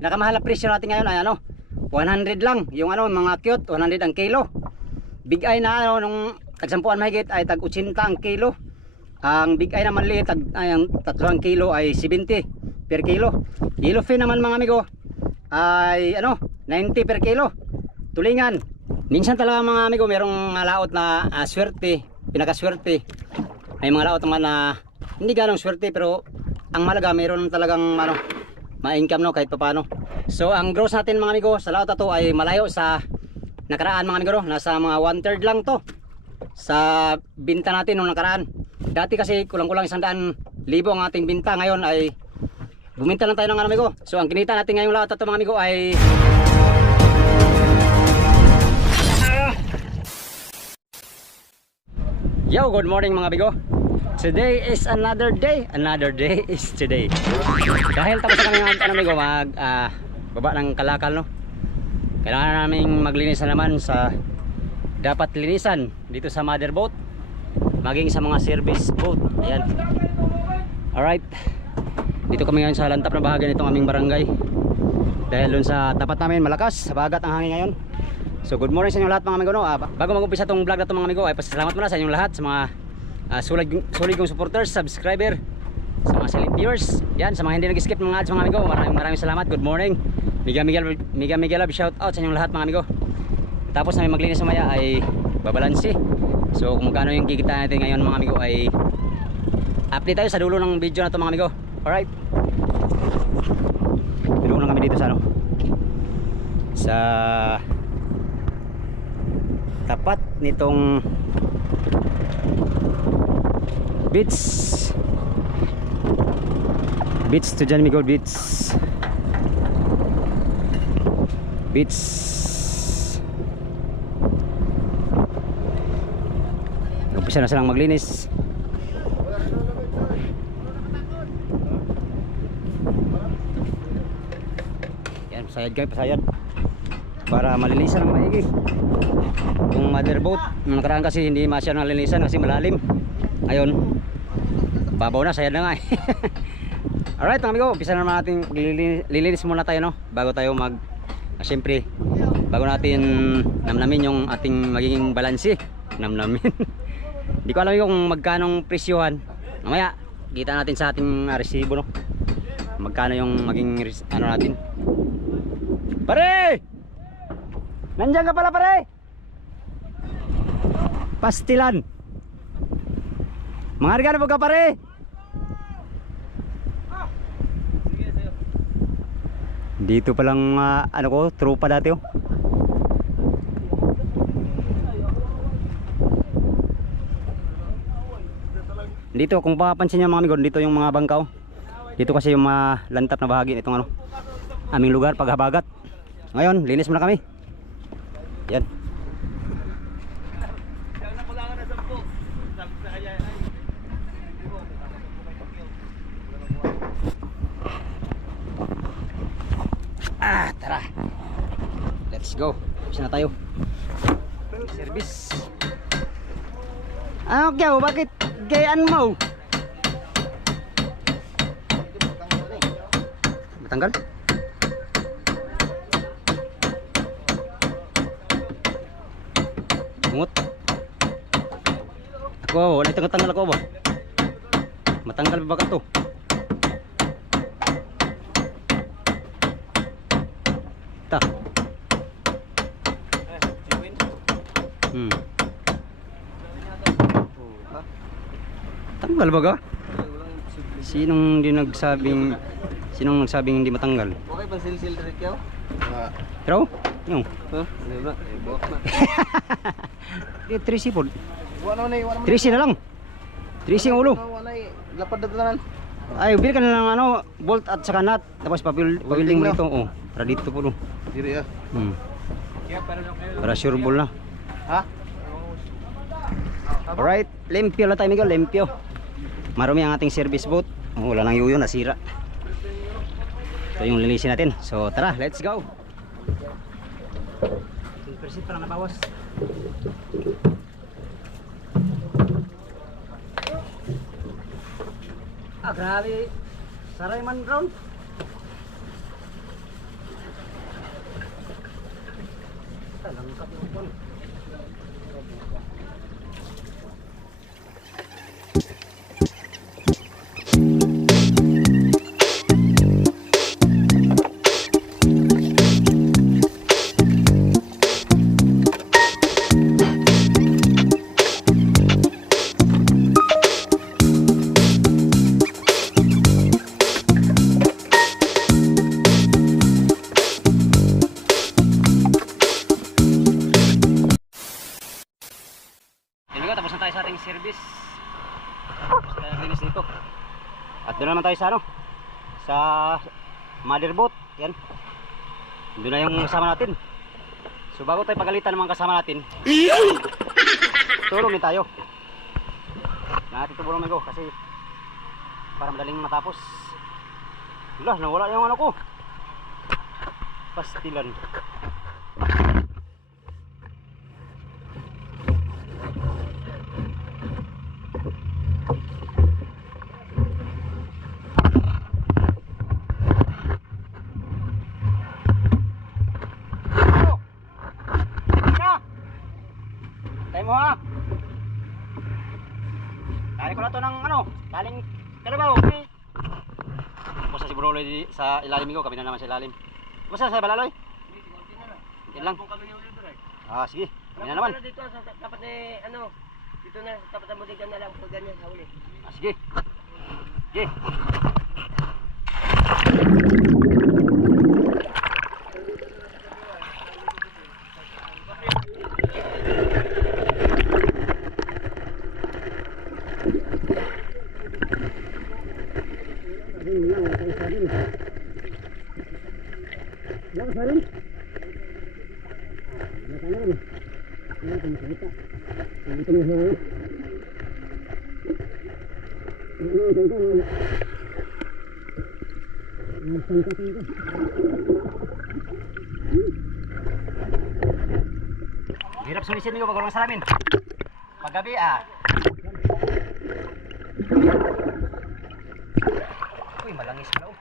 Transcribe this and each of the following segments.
Nakamahal na presyo natin ngayon ay ano, 100 lang. Yung ano, mga cute, 100 ang kilo. Big eye na ano, nung tag-sampuan mahigit ay tag 80 ang kilo. Ang big eye naman liit, ang 3 kilo ay 70 per kilo. Yellowfin naman mga amigo ay ano, 90 per kilo. Tulingan. Minsan talaga mga amigo, merong laot na swerte, pinakaswerte. May mga laot naman na hindi ganong swerte, pero ang malaga meron talagang ano, ma-income no, kahit paano. So ang gross natin mga amigo sa laot na to ay malayo sa nakaraan mga amigo, no? Nasa mga 1/3 lang to sa binta natin nung nakaraan. Dati kasi kulang-kulang 100,000 ang ating binta, ngayon ay buminta lang tayo ng ano amigo. So ang kinita natin ngayong laot na to mga amigo ay Yo, good morning mga amigo. Today is another day. Another day is today. Dahil tapos na kami ano amigo baba ng kalakal no. Kailangan naming maglinis na naman sa dapat linisan dito sa mother boat, maging sa mga service boat. Ayan. Alright. Dito kami ngayon sa lantap na bahagi nitong aming barangay. Dahil dun sa tapat namin malakas, bagat ang hangin ngayon. So good morning sa inyo lahat mga amigo no. Bago mag-umpisa tong vlog na to mga amigo ay pasalamat muna sa inyong lahat sa mga sulit kong supporters, subscriber, sa mga silent viewers. Yan, sa mga hindi nag-skip mga ads mga amigo, maraming salamat. Good morning. Mega love shout out sa inyong lahat mga amigo. Tapos na maglinis mamaya ay babalansi. So kung magkano yung kikita natin ngayon mga amigo ay update tayo sa dulo ng video na to mga amigo. Alright. Dulo lang kami dito sa ano, sa tapat nitong beach to John Miguel beach. Umpisa na silang maglinis. Yan, pasayad para malinisan ng maigi yung mother boat. Nung nakaraan kasi hindi masyadong nalinisan kasi malalim. Ngayon babaw na, sayad na nga eh. Alright mga amigo, umpisa na naman natin. Lilinis muna tayo no, bago tayo siyempre bago natin namnamin yung ating magiging balansi. Namnamin. Hindi ko alam kung magkanong presyohan. Mamaya kita natin sa ating resibo no, magkano yung maging ano natin. Pare! Nandiyan ka pala pare! Pastilan. Mga regalo po ka pare. Dito palang ano ko, trupa dati oh. Dito kung papansin niyo mga amigo, dito yung mga bangkaw. Dito kasi yung mga lantap na bahagi nitong ano, aming lugar paghabagat. Ngayon, linis muna kami. Yan. Tara. Let's go. Bisa na tayo. Service. Ano kaya? Bakit gayaan mo? Matanggal? Bungot. Ako, wala tanggal ako ba? Matanggal ba ka to? Ta. Tanggal ba ka? Sinong nagsabing hindi matanggal? Okay, pansilsil rin kayo? Pero? Yung? Huh? Buwak na. 3C po. 3C 3C na lang. 3C ang ulo. Lapad na tanan. Ay, bili ka na lang ano, bolt at saka nut. Tapos pawilding mo ito. Oh, para dito po no. Diri ah. Para sure ball na. Ha? Alright, limpyo lang tayo Miguel, limpyo. Marumi ang ating service boat. Oh, wala nang yuyo, nasira. Ito yung linisin natin. So tara, let's go. 10% pa lang nabawas. Grabe. Saray man ron. Amigo, tapos na tayo sa ating service. Tapos tayo finish dito. At doon naman tayo sa ano? Sa motherboard. Yan. Doon na yung kasama natin. So bago tayo pagalitan ng mga kasama natin, tulong din tayo. Natin ito bulong amigo kasi para madaling matapos. Wala, nawala yung ano ko. Pastilan. Tayo mo ha. Tali ko na to ng ano, taling kalabaw. Basta si Broloy sa ilalim ko, kami na naman sa ilalim. Basta sa Balaloy? Yan lang. Ah, sige. Kami na naman. Dito sa tapat ni ano, dito na sa tapat ng bodega na lang pag ganyan huli. Ah, sige. Sige. Hirap sulisin nyo pag walang salamin. Paggabi uy, malangis pala oh.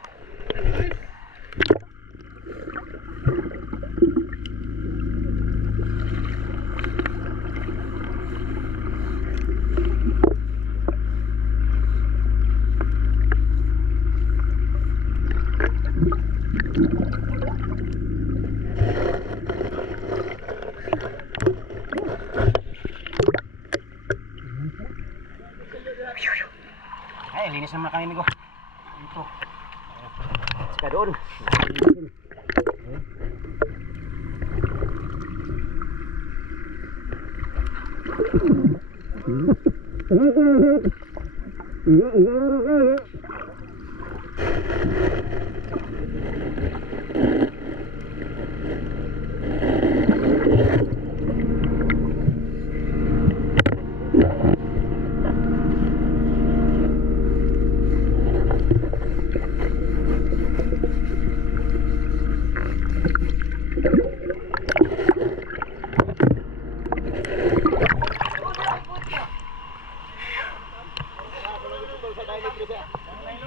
Ay, linis naman na kami amigo. Ito. Sika doon.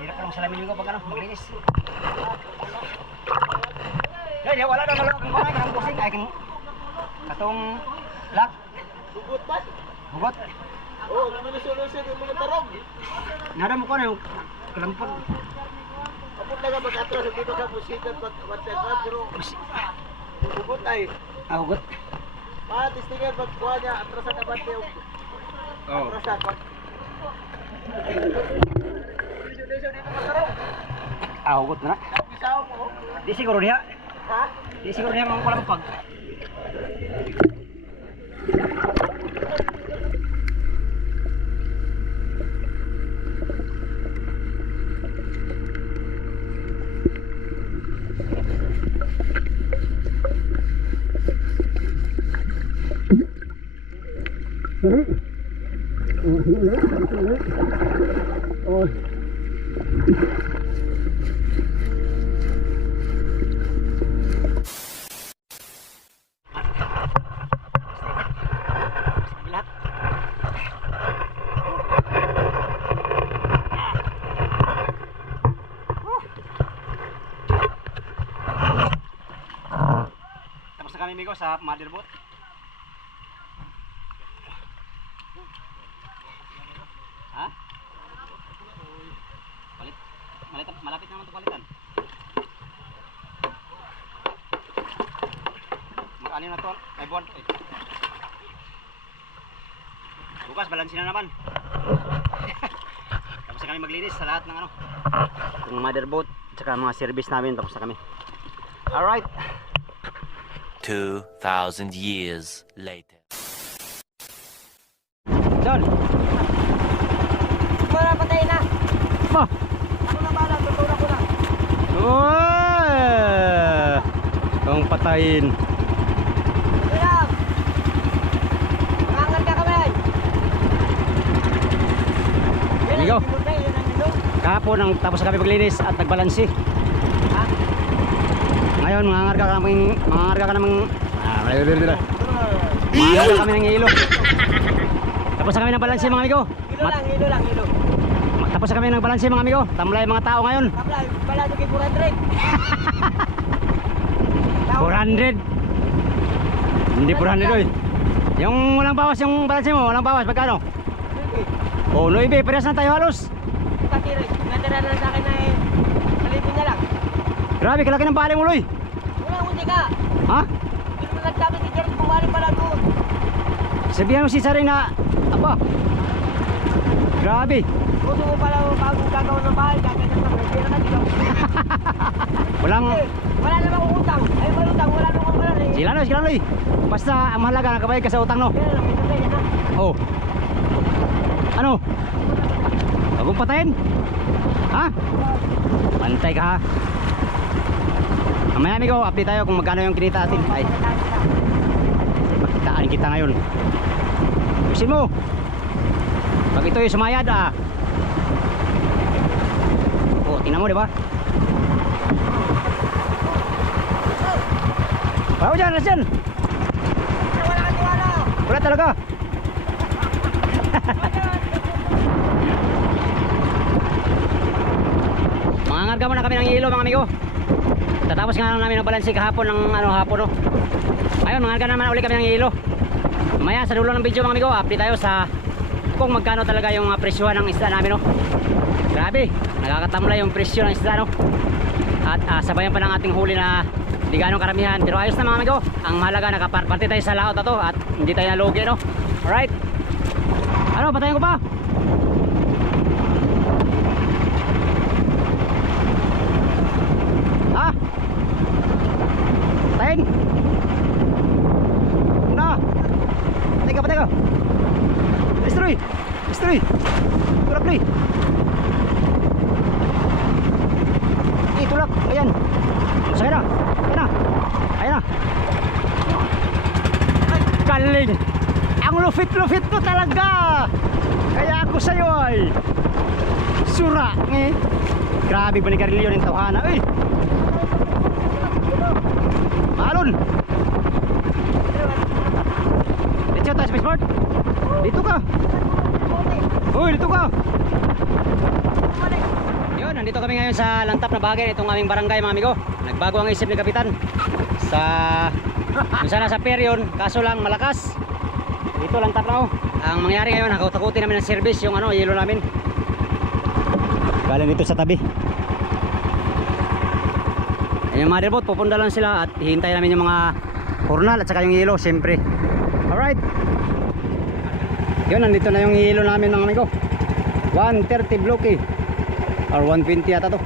Hirap ka ng salamin ko pag ano, maglinis. Yan, wala daw nalawag ng mga kanang kusing. Ay, katong lock. Bugot ba? Bugot. Oo, naman yung mga tarong. Nada mo ko na yung kalampot. Kapot na nga mag-atras dito sa musikan pag-watsakan, pero bugot ay. Hugot. Tistingan pagkuha niya, atrasan na bante yung atrasan. Hugot na. Isaw mo. Di siguro niya. Ha? Di siguro niya mga kalampag. kami amigo sa motherboard. Ha? Malapit naman ito palitan. Mag-ano na ito? Ay buwan. Bukas balansin na naman. Tapos na kami maglinis sa lahat ng ano. Yung motherboard at saka mga service namin. Tapos na kami. Alright. 2,000 years later. John! Wala, patay na. Ma! Ako na bala, tutulak ko na. Uy! Itong patayin. Kaya, mangangal ka kami. Amigo. Yan ang ilog. Kahapon ang tapos na kami maglinis at nagbalansi. Ha? Ngayon mangangarga ka namang mangangarga ka ng hilo. Tapos na kami ng balansi mga amigo. Ilo lang. Tapos na kami ng balansi mga amigo. Tamlay mga tao ngayon. Tablay, bala sa 400. 400. Hindi 400 oy. Yung walang bawas yung balansi mo, walang bawas magkano? Oh, 9, parehas na tayo halos. Patiray, natira na sa akin na eh. Malipin na lang. Grabe kalaki ng bali mo, Loy. Wala, hindi ka. Ha? Hindi mo nagsabi si Jared kung bali pala doon. Sabihan mo si Saring na aba. Grabe. Gusto mo pala bago gagawin ng bahay, gagawin ng bahay. Kaya naman ikaw. Walang Wala namang utang. Ay, malutang, wala namang wala eh. sila Loy. Basta ang mahalaga nakabayad ka sa utang no. Yan lang, ito yan ha. Oh. Ano? Bagong patayin? Ha? Pantay ka ha. Mamaya amigo, update tayo kung magkano yung kinita natin. Ay, makitaan kita ngayon. Pusin mo. Pag ito yung sumayad oh, tingnan mo diba? Bawa dyan, nasa dyan. Wala kang tiwala. Wala talaga. Mangangarga muna kami ng hilo mga amigo. Tatapos nga lang namin ang balansi kahapon ng hapon no. Ngayon mangangarga naman ulit kami ng hilo. Mamaya sa dulo ng video mga amigo, update tayo sa kung magkano talaga yung presyohan ng isda namin no. Grabe, nakakatamlay yung presyo ng isda no. At sabayan pa ng ating huli na hindi ganong karamihan, pero ayos na mga amigo. Ang mahalaga nakaparte tayo sa laot na to at hindi tayo nalugi no. Alright. Ano, patayin ko pa? Ha? Patayin? Una. Patay ka. Destroy. Tulak ni. Tulak. Ayan. Ayan na. Galing. Ang lupit ko talaga. Kaya ako sa'yo ay sura grabe banigarilyo ng tawhana. Uy, maalon. Dito tayo sa Spaceport. Dito ka. Uy, dito ka. Yun, nandito kami ngayon sa lantap na bahagi nitong aming barangay mga amigo. Nagbago ang isip ni Kapitan sa kung sana sa pier yun, kaso lang malakas. Dito lantap na Ang mangyari ngayon, nakatakutin namin ng service yung yelo namin. Galing dito sa tabi. Yung motherboard, pupunta lang sila at hihintay namin yung mga kurnal at saka yung yelo, siyempre. Alright. Yun, nandito na yung yelo namin mga amigo. 130 bloke or 120 yata to.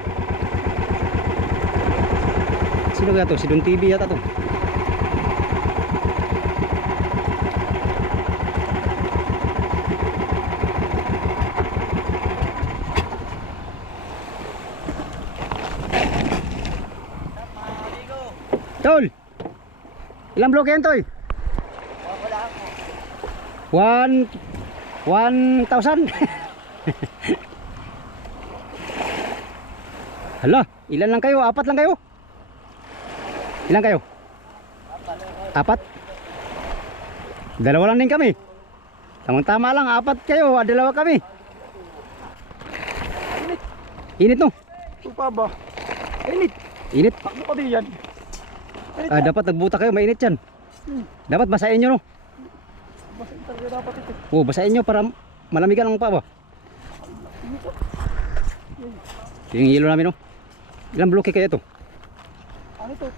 Sino kaya to? Si Don TV yata to. Tol, ilang bloke yan Toy? 1,000. Hala, ilan lang kayo? 4 lang kayo? Ilan kayo? 4? 2 lang din kami. Tamang-tama lang, 4 kayo, 2 kami. Init no? Ito pa ba? Init. Init. Takbo ka din yan. Dapat nagbuta kayo, mainit yan. Dapat basahin nyo, no? Basahin talaga dapat ito. Oh, basahin nyo para malamigan ang paa ba? Ito yung hilo namin, no? Ilang bloke kaya ito? Ano ito?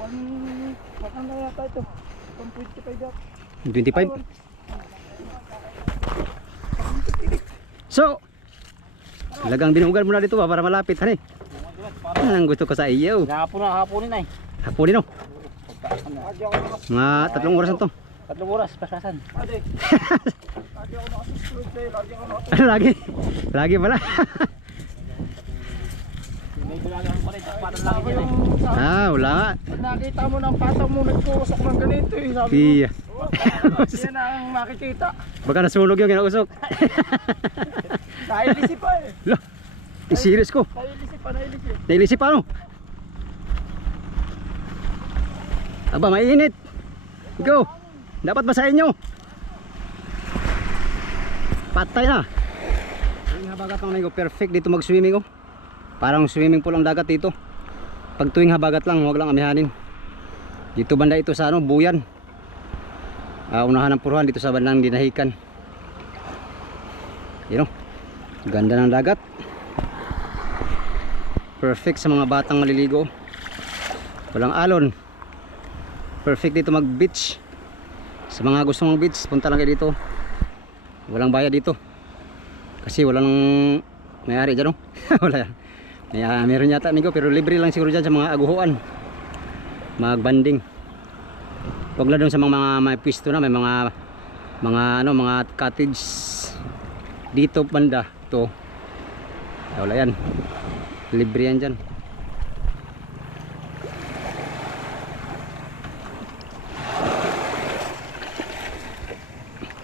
1 na yata ito. 125 yata. 25? So, talagang binuhugan mo na dito ba para malapit, hani? Ang gusto ko sa iyo. Hapunin na eh. Hapunin, no? Mga 3 oras na to. 3 oras, pasasan. Ade. Lagi ako nakasusunod sa'yo. Lagi ako Lagi? Lagi pala. medyo lagi ako pa rin. Patang lagi yan eh. Wala nga. Pag nakita mo ng patang mo, nagkuusok ng ganito eh. Sabi Iya. mo, yan ang makikita. Baka nasunog yung kinausok. Nailisip pa eh. Lo, serious ko. Nailisip pa, nailisip. Nailisip pa, no? Aba, mainit. Go. Dapat basahin nyo. Patay na. Tuwing habagat ng mango, perfect dito mag-swimming, oh. Parang swimming pool ang dagat dito. Pag tuwing habagat lang, huwag lang amihanin. Dito banda ito sa ano, Buyan. Unahan ng Puruhan, dito sa bandang Dinahican. Yun, oh. Ganda ng dagat. Perfect sa mga batang maliligo. Walang alon. Perfect dito mag beach. Sa mga gusto mong beach, punta lang kayo dito. Walang bayad dito. Kasi walang may-ari dyan, no? Wala yan. Meron yata amigo, pero libre lang siguro dyan sa mga aguhuan. Magbanding. Huwag lang doon sa mga may pisto na, may mga mga cottage dito banda to. Wala yan. Libre yan dyan.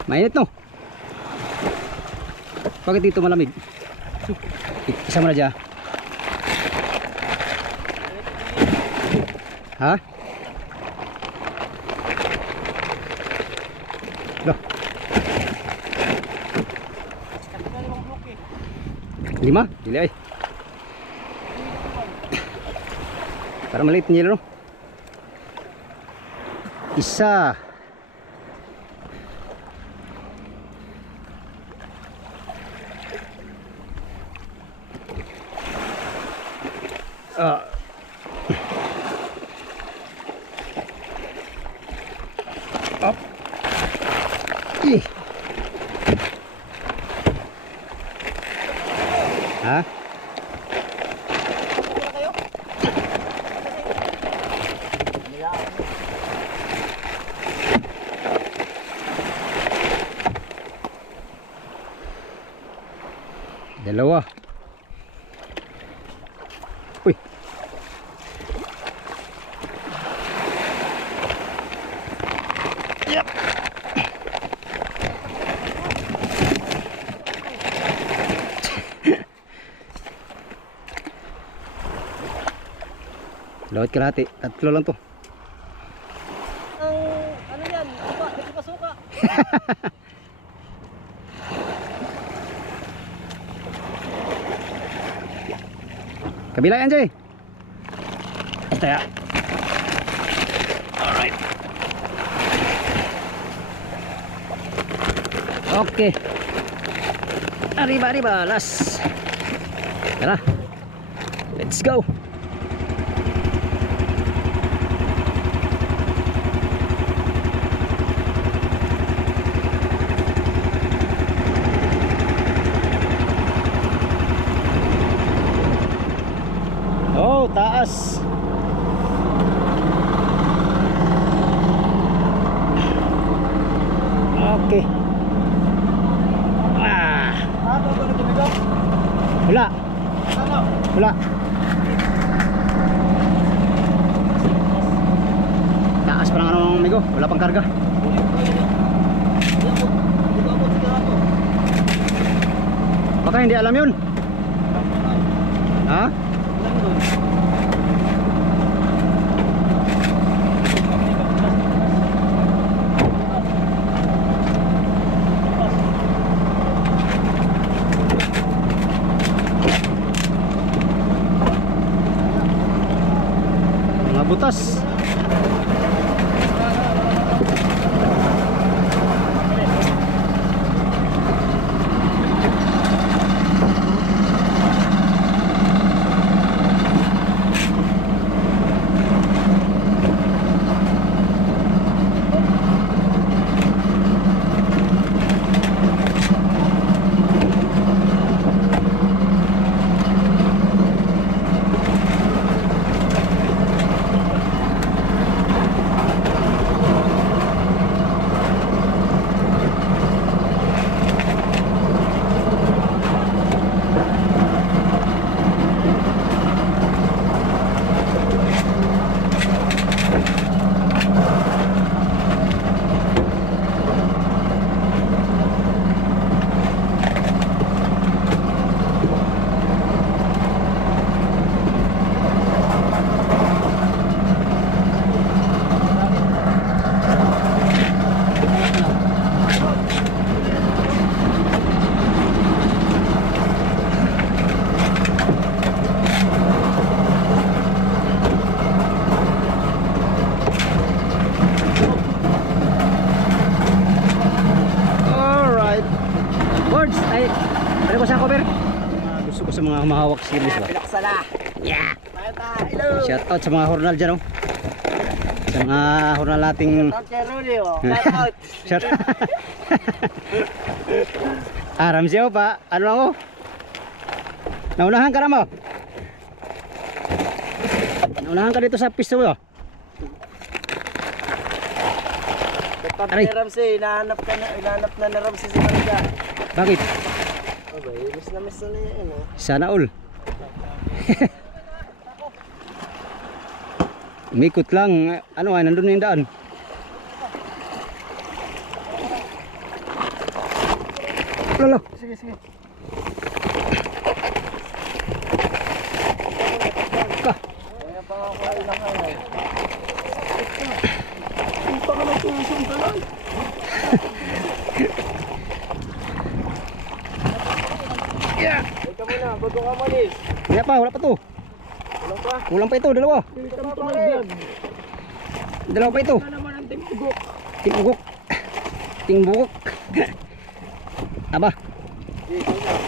Mainit, no? Bakit dito malamig? Isa mo na dyan. Ha? Loh. 5? Dili ay. Para maliit niya, no? Isa. Up. Ha? Dalawa. Uy. Yep. Lawat kalahati, 3 lang to. Ano yan? Hindi pa suka. Kabila yan, Jay. Taya. Alright. Okay. Arriba, las. Tara. Let's go. Oh, taas. Okay. Ano ba nagbibigaw? Wala. Ano? Wala. Taas pa lang ano, amigo. Wala pang karga. Baka hindi alam yun. Ha? Mga butas. Ano ko sa cover? Gusto ko sa mga humahawak series ba? Pinaksa na. Yeah! Hello. Shout out sa mga hornal dyan oh. Sa mga hornal nating Shout kay Rolly oh. Shout out. shout Ramsey oh pa. Ano lang oh? Naunahan ka na mo? Naunahan ka dito sa pisto oh. Aray. Kapag Ramsey, hinahanap na ni Ramsey si Marga. Bakit? Abay, miss na yan oh. Sana all. Umikot lang. Ano ay nandun yung daan. Lolo. Sige. Ka. Kaya pa ako ilang kaya. Hindi pa ka nagsusong ka lang. Yeah. Ika muna, bago ka malis. Wala pa, wala pa to. Walang pa. Kulang pa ito, dalawa. Ika pa mag-vlog. Dalawa pa ito. Ika naman ang timbugok. Tingbukok. Tingbukok. Aba,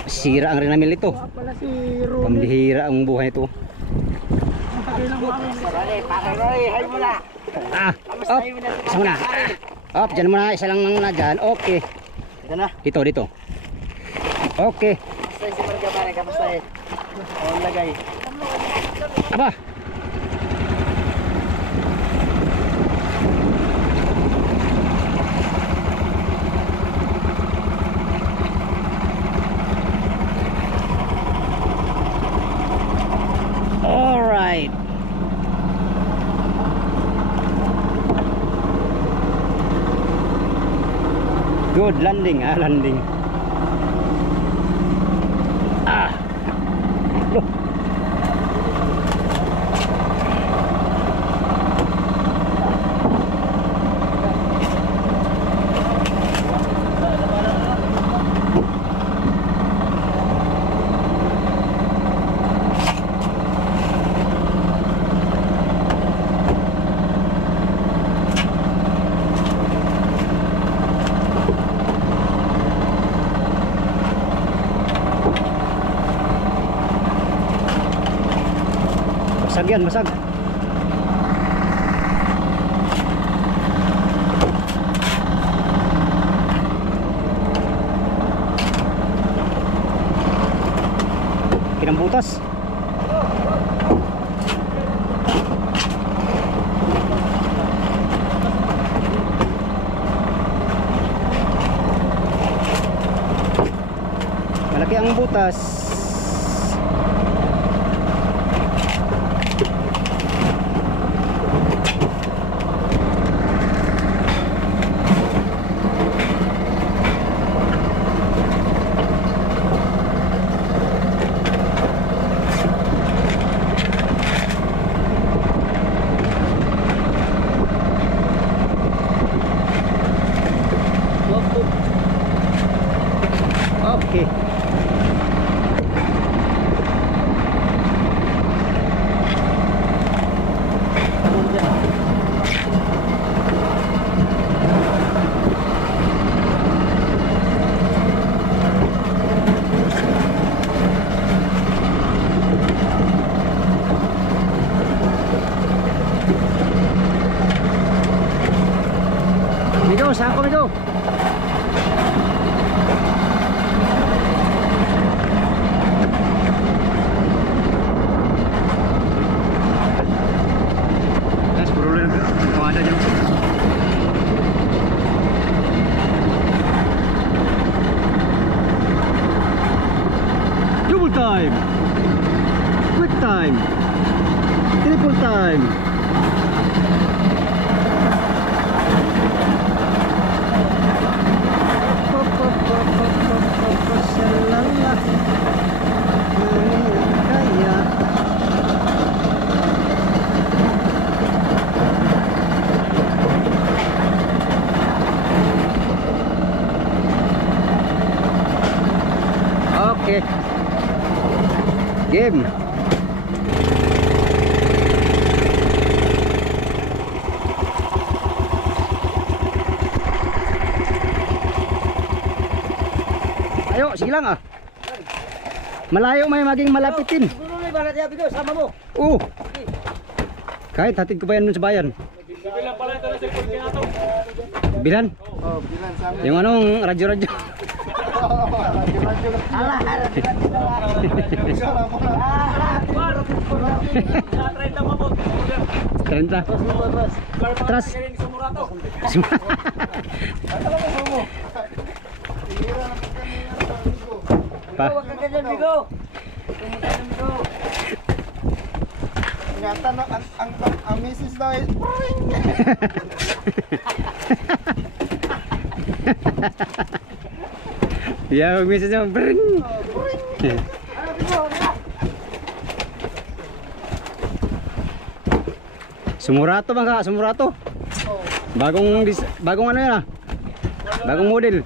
sira ang rinamil ito. Pala si Rolly. Pambihira ang buhay ito. Rolly, pare Rolly, hay mo na. Ah, op, isa muna. Op, dyan muna, isa lang muna dyan. Okay. Ika na. Dito. Okay. Basta si Marga pare, kamusta eh? Ang lagay. Aba. All right. Good landing, landing. Loh. Basag yan, basag. Pinambutas. Malaki ang butas. Okay. amigo, sako amigo. Guys, puro lang kung ada dyan. Double time, quick time, triple time. Okay. Game. Ayo, sige lang ah. Malayo may maging malapitin. Siguro may balat yan, Bigo, sama mo. Kahit hatid ko pa yan dun sa bayan. Bilang pala ito na sa Pulpinato. Bilan? Oh, bilan sa amin. Yung anong radyo-radyo. Alah, harap ka dito. Sa 30 mabot. 30. Atras. Sa Murato. Pa. Huwag ka ganyan, Bigo. Pumunta ng Bigo. Ingatan no, ang misis daw ay Ya, mag-message mo. Bring. Sumurato bang ka? Sumurato. Bagong ano yan ah? Bagong model.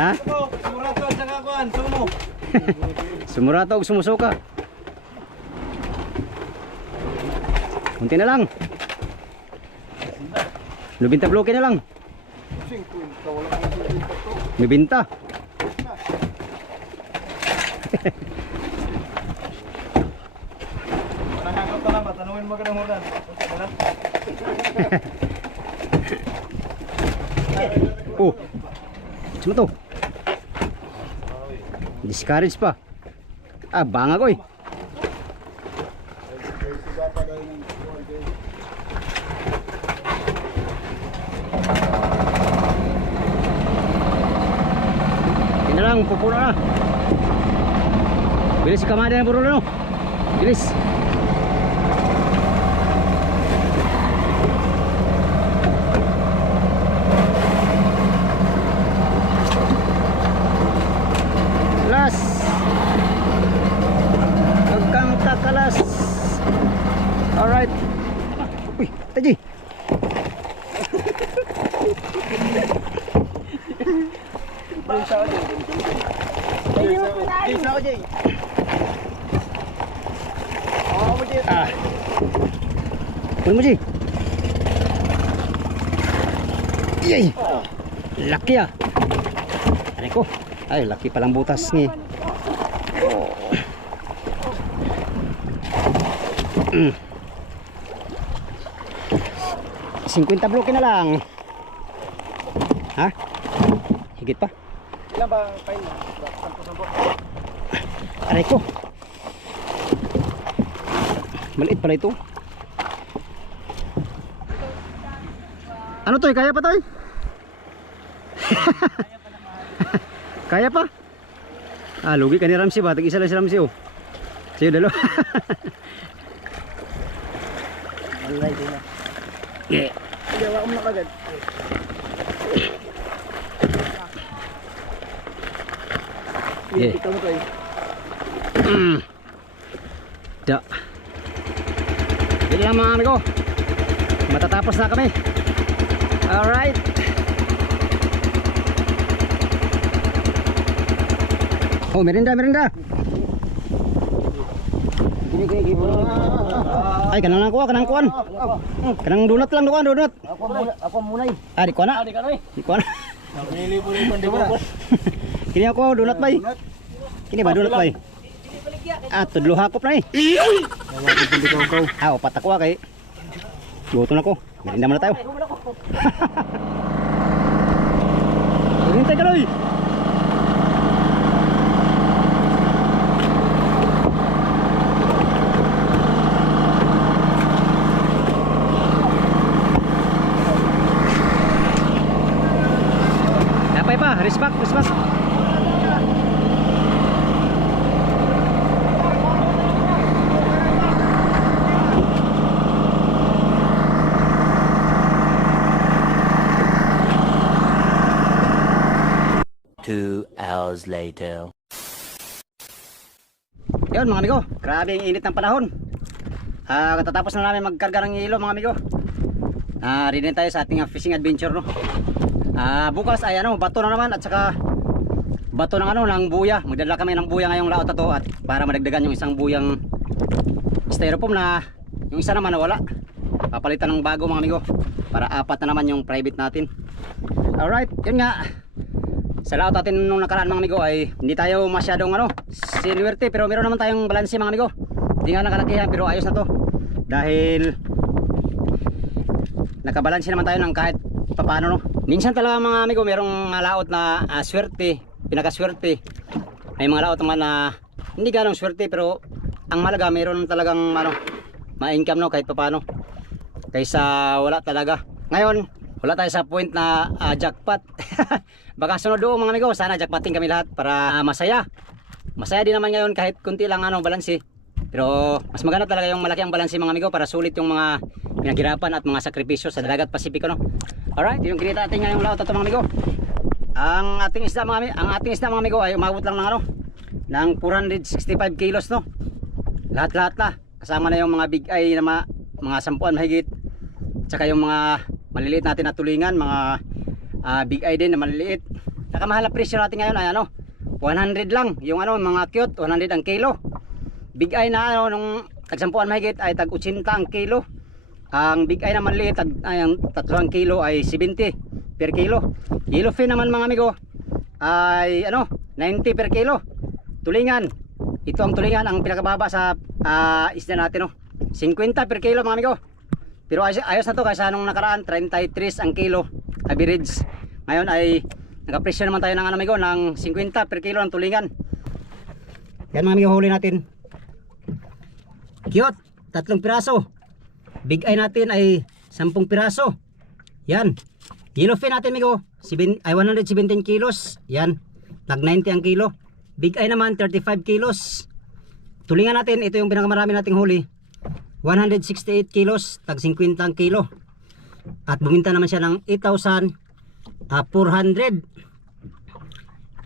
Ha? Murato at saka kuan, sumo. Sumurato o sumusuka. Kunti na lang. 90 bloke na lang. 50 wala kang 50 to. 90. Nangagot na lang, tanungin mo ka ng hulan. Oh. Cuma to. Discourage pa. Ah, bangag oy. Ini lang pupuno na. Bilis si kamada na puro no. Bilis. Las. Hanggang kakalas. Alright. Uy, taji. Ah. Kunin mo, Ji. Yay! Laki ah. Aray ko. Ay, laki palang butas ni. Mm. 50 bloke na lang. Ha? Higit pa? Ilan ba pain? Aray ko. Maliit pala ito. Ano to? Kaya pa to? Kaya pa? Ah, lugi ka ni Ramsey ba? Tag-isa lang si Ramsey oh. Sa'yo dalo. Alay, din na. Yeah. Hindi, wala mo na kagad. Yeah. Ikaw mo to eh. Da. Yan lang mga amigo. Matatapos na kami. Alright. Oh, merinda, merinda. Ay, kanang nakuha, kanang kuan. Kanang donut lang, donut. Ako muna eh. Ah, di ko na. Di ka na eh. Di ko na. Nilipon-lipon di ba? Kini ako donut bay. Kini ba donut bay? Ah, tudlo hakop na eh. Ah, opat ako kay. Gutom na ko. Merinda muna tayo. Hintay ka, Loy. Napay pa, respect. 2 hours later. Yun mga amigo, grabe ang init ng panahon. Katatapos na namin magkarga ng hilo mga amigo. Rin tayo sa ating fishing adventure no. Bukas ay bato na naman at saka bato ng buya. Magdadala kami ng buya ngayong laot na to at para madagdagan yung isang buyang styrofoam na yung isa naman nawala. Papalitan ng bago mga amigo para 4 na naman yung private natin. Alright, yun nga. Sa laot natin nung nakaraan mga amigo ay hindi tayo masyadong sinuwerte pero meron naman tayong balanse mga amigo. Hindi nga nakalakihan pero ayos na to. Dahil nakabalanse naman tayo ng kahit paano no. Minsan talaga mga amigo merong laot na swerte, pinakaswerte. May mga laot naman na hindi ganong swerte pero ang malaga meron talagang ma-income no kahit paano. Kaysa wala talaga. Ngayon wala tayo sa point na jackpot. Baka sunod doon mga amigo, sana jackpotin kami lahat para masaya. Masaya din naman ngayon kahit kunti lang balanse. Pero mas maganda talaga yung malaki ang balanse mga amigo para sulit yung mga pinaghirapan at mga sakripisyo sa dagat Pasipiko no. Alright, yung kinita natin ngayong laot ito mga amigo. Ang ating isda mga amigo ay umabot lang ng 465 kilos no. Lahat-lahat na. Kasama na yung mga big eye na mga 10 mahigit. Tsaka yung mga maliliit natin na tulingan, mga big eye din na maliliit. Nakamahal na presyo natin ngayon ay 100 lang. Yung mga cute, 100 ang kilo. Big eye na nung tag-10 mahigit ay tag-80 ang kilo. Ang big eye na maliliit ang 3 kilo ay 70 per kilo. Yellowfin naman mga amigo ay 90 per kilo. Tulingan. Ito ang tulingan ang pinakababa sa isda natin 50 per kilo mga amigo. Pero ayos na to kaysa nung nakaraan 33 ang kilo average. Ngayon ay nakapresyo naman tayo ng amigo ng 50 per kilo ang tulingan. Yan mga amigo, huli natin. Cute, 3 piraso. Big eye natin ay 10 piraso. Yan. Yellowfin natin amigo, 117 kilos. Yan. Tag 90 ang kilo. Big eye naman 35 kilos. Tulingan natin, ito yung pinakamarami nating huli. 168 kilos, tag 50 ang kilo. At buminta naman siya ng 8,400.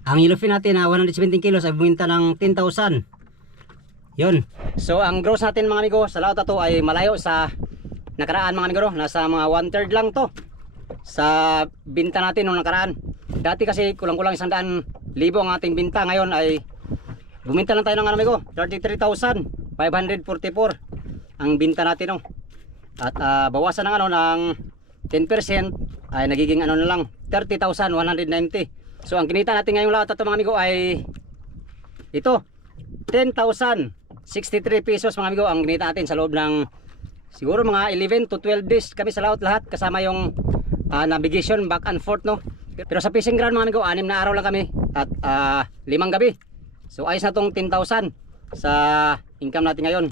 Ang yellowfin natin na 117 kilos ay buminta ng 10,000. Yun. So ang gross natin mga amigo sa laot na to ay malayo sa nakaraan mga amigo. Nasa mga 1/3 lang to sa binta natin nung nakaraan. Dati kasi kulang-kulang 100,000 ang ating binta. Ngayon ay buminta lang tayo ng amigo 33,544 ang binta natin at bawasan ng ng 10% ay nagiging na lang 30,190. So ang kinita natin ngayong lahat ito mga amigo ay ito 10,063 pesos mga amigo ang kinita natin sa loob ng siguro mga 11 to 12 days kami sa lahat kasama yung navigation back and forth no. Pero sa fishing ground mga amigo 6 na araw lang kami at 5 gabi. So ayos na tong 10,000 sa income natin ngayon.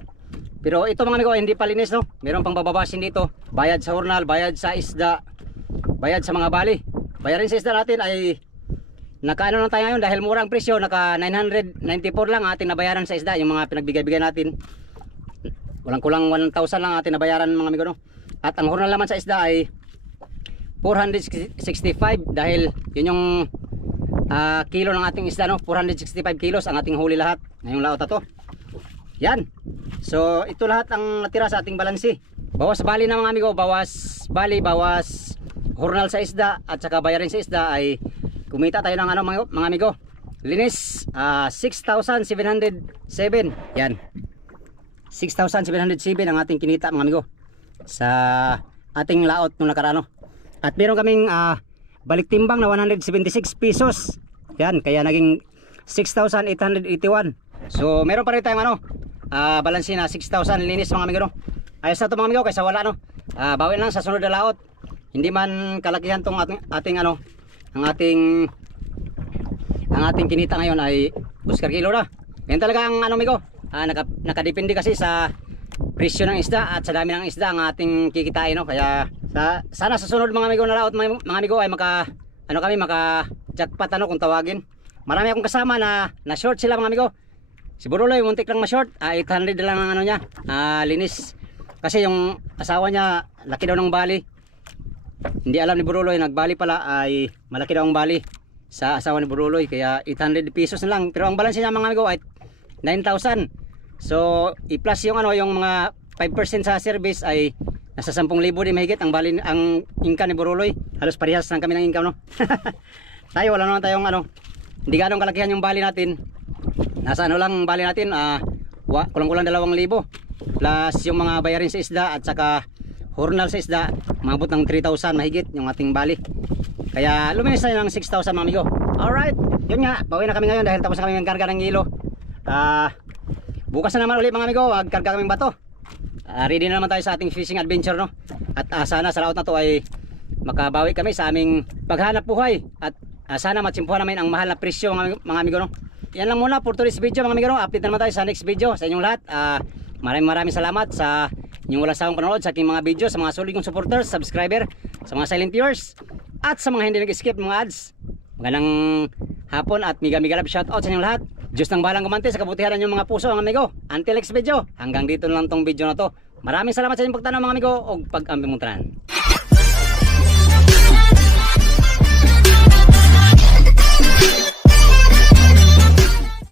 Pero ito mga amigo hindi pa linis no. Meron pang bababasin dito. Bayad sa hurnal, bayad sa isda, bayad sa mga bali. Bayarin sa isda natin ay nakaano lang tayo ngayon dahil murang presyo, naka 994 lang ating nabayaran sa isda yung mga pinagbigay-bigay natin. Walang kulang 1,000 lang ating nabayaran mga amigo no. At ang hurnal naman sa isda ay 465 dahil yun yung kilo ng ating isda no. 465 kilos ang ating huli lahat ngayong laot na to. Yan. So ito lahat ang natira sa ating balansi. Bawas bali na mga amigo, bawas bali, bawas hurnal sa isda at saka bayarin sa isda ay kumita tayo ng mga amigo. Linis 6,707. Yan. 6,707 ang ating kinita mga amigo sa ating laot nung nakaraan. At meron kaming balik timbang na 176 pesos. Yan, kaya naging 6,881. So meron pa rin tayong balansin na 6,000 linis mga amigo no. Ayos na to mga amigo kaysa wala no. bawi lang sa sunod na laot. Hindi man kalakihan tong ating ano, ang ating kinita ngayon ay Oscar kilo na. Yan talaga ang ano amigo. Nakadepende kasi sa presyo ng isda at sa dami ng isda ang ating kikitain, no. Kaya sana sa sunod mga amigo na laot mga amigo ay maka jackpot ano kung tawagin. Marami akong kasama na short sila mga amigo. Si Buruloy muntik lang ma-short, 800 lang ang ano niya, linis. Kasi yung asawa niya laki daw ng bali. Hindi alam ni Buruloy, nagbali pala ay malaki daw ang bali sa asawa ni Buruloy, kaya 800 pesos na lang. Pero ang balance niya mga amigo ay 9,000. So i-plus yung ano, yung mga 5% sa service ay nasa 10,000 din mahigit ang bali, ang income ni Buruloy. Halos parehas lang kami ng income, no. Tayo wala naman tayong ano, hindi ganong kalakihan yung bali natin. Nasa ano lang bali natin, kulang-kulang 2,000 plus yung mga bayarin sa isda at saka hornal sa isda, mabot ng 3,000 mahigit yung ating bali. Kaya luminis na ng 6,000 mga amigo. Alright, yun nga, pauwi na kami ngayon dahil tapos na kami ng karga ng hilo. Bukas na naman ulit mga amigo, magkarga kaming bato. Ready na naman tayo sa ating fishing adventure, no. At sana sa laot na to ay makabawi kami sa aming paghanap buhay. At sana matsimpuhan namin ang mahal na presyo mga amigo, no. Yan lang muna for today's video mga amigo, no. Update na naman tayo sa next video sa inyong lahat. Maraming salamat sa inyong walang sawang panonood sa aking mga video, sa mga solid kong supporters, subscriber, sa mga silent viewers, at sa mga hindi nag-skip mga ads. Magandang hapon at mega love shoutout sa inyong lahat. Diyos nang bahalang kumante sa kabutihan ng mga puso mga amigo. Until next video, hanggang dito na lang tong video na to. Maraming salamat sa inyong pagtanaw mga amigo o pag-ambi mong tanan.